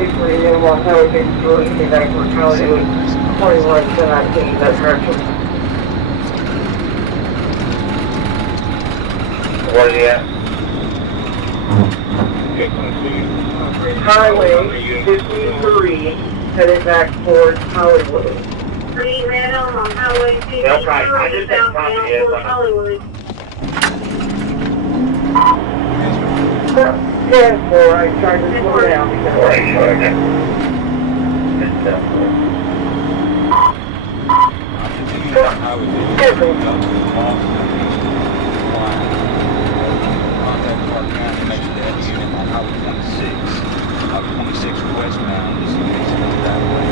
basically minimal on Highway 54, came back from Hollywood, 21 to 19, that direction. Where are you at? Highway 53, headed back towards Hollywood. Green red on Highway 53, No problem. I just had southbound copy it, towards Hollywood. 10-4, I tried to slow down because... Right, sure, okay. Contact Pike County, make sure they have a unit on Highway 26. Highway 26 westbound, just in case it goes that way.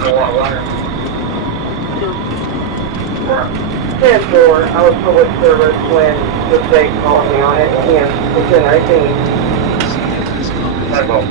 No one runner. 10-4, I was public service when the state called me on it, and it's in 19. That's all.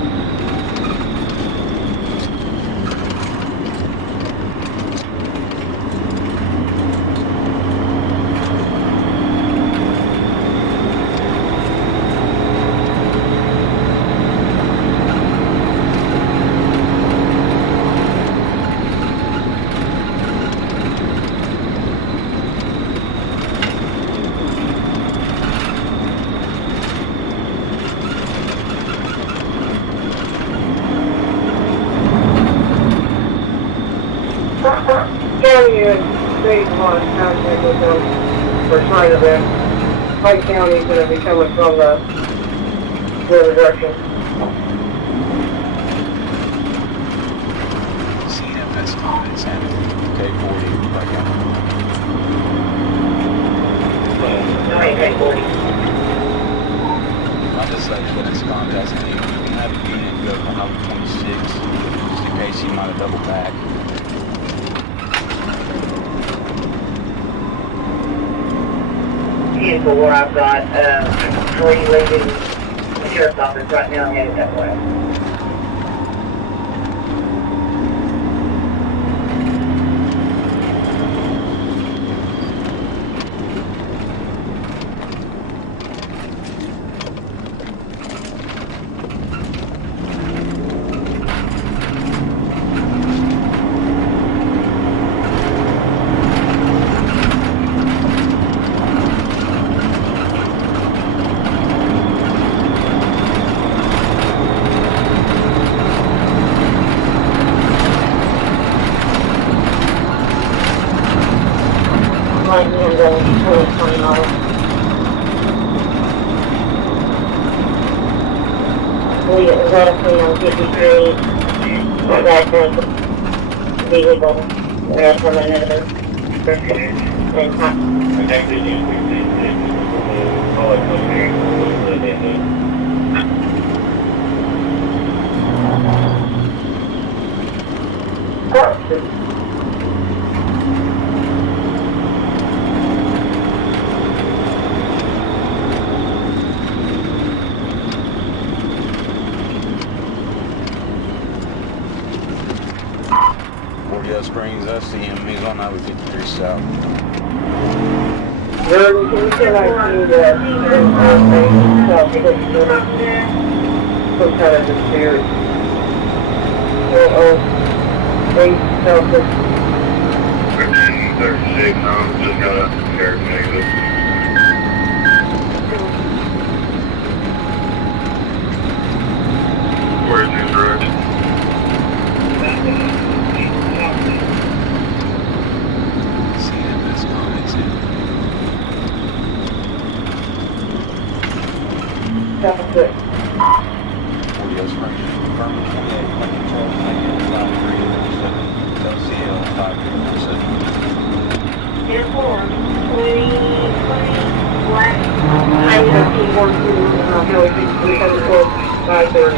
County and state lost contact with them for trying to them. Pike County is going to be coming from the other direction. CFS comments and K40, Pike County. I'll just say that it's contacts and you can have a unit go to Highway 26 just in case you might have doubled back. Where I've got 3 leaving the sheriff's office right now headed that way. Lightning and the 2020 model. We radically on 53, that was vehicle, where from another person. I think they use all of those here. Springs, I see him. He's on Highway 53 South. There you can I see that some kind of dispute. Celsius. 1336, just got a carrot negative. Where's his direction? That's it. 40 Springs, confirmed 28, Lincoln 12, negative 53, LCL 5317. 10-4, 20, black. I have to work through, we have to go 5:30.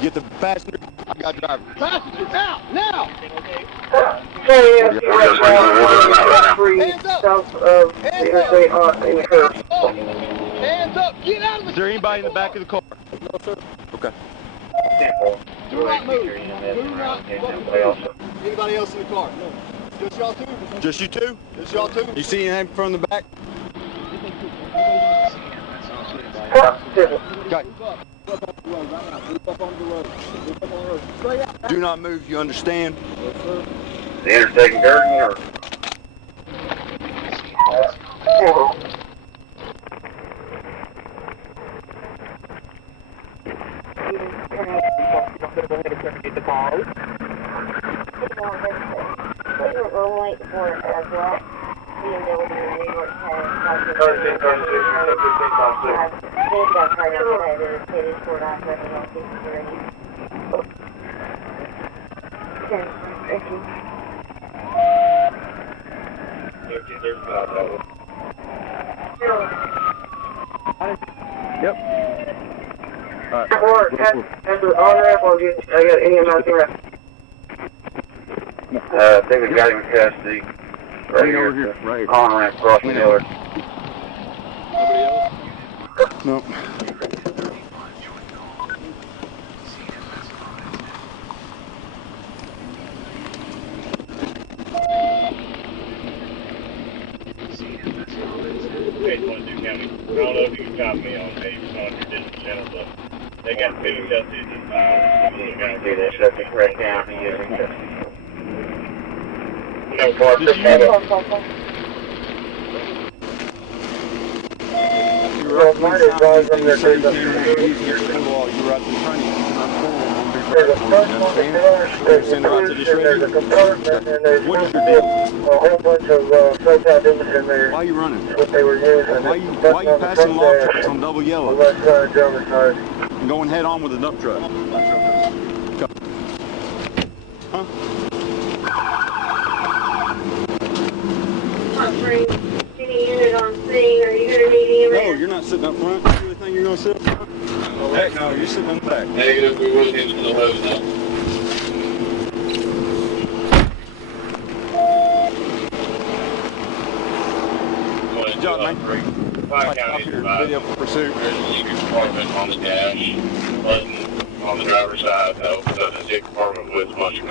Get the passenger. I got driver. Passenger, now! South of the interstate in the curve. Hands up! Get out of the... Is there anybody in the back of the car? No, sir. Okay. Do not move. Do not move. Anybody else in the car? No. Just y'all two? Just you two? Just y'all two? You see anything from the back? Okay. Do not move, you understand? Yes, sir. The interstate garden or? We'll wait for it as well. BMW New York has 36, 36, 36, they've got right outside of the city court operating on security. Okay, thank you. Yep. Alright. At the on-ramp, or I got any amount there? I think we got him in custody. Right over here. Right here. On-ramp crossing the other. Nobody else? Nope. Hey, 22 County. I don't know if you can copy me on page on your digital channel, but they got two custody at this time. Do this, let me correct down. No car picked that up. There's a first one, there's a what is your deal? A whole bunch of so-called images in there. Why are you running? What they were using. Why you passing log trucks on double yellow? The left side, driver's side. And going head on with a dump truck. Huh? Any unit on scene, are you gonna need EMS? No, you're not sitting up front. You really think you're gonna sit up front? Heck no, you're sitting in the back. Negative, we will get to the hose now. Good job, man. Pike County is about video for pursuit. there's a secret compartment on the dash, button on the driver's side that opens up the secret compartment with a bunch of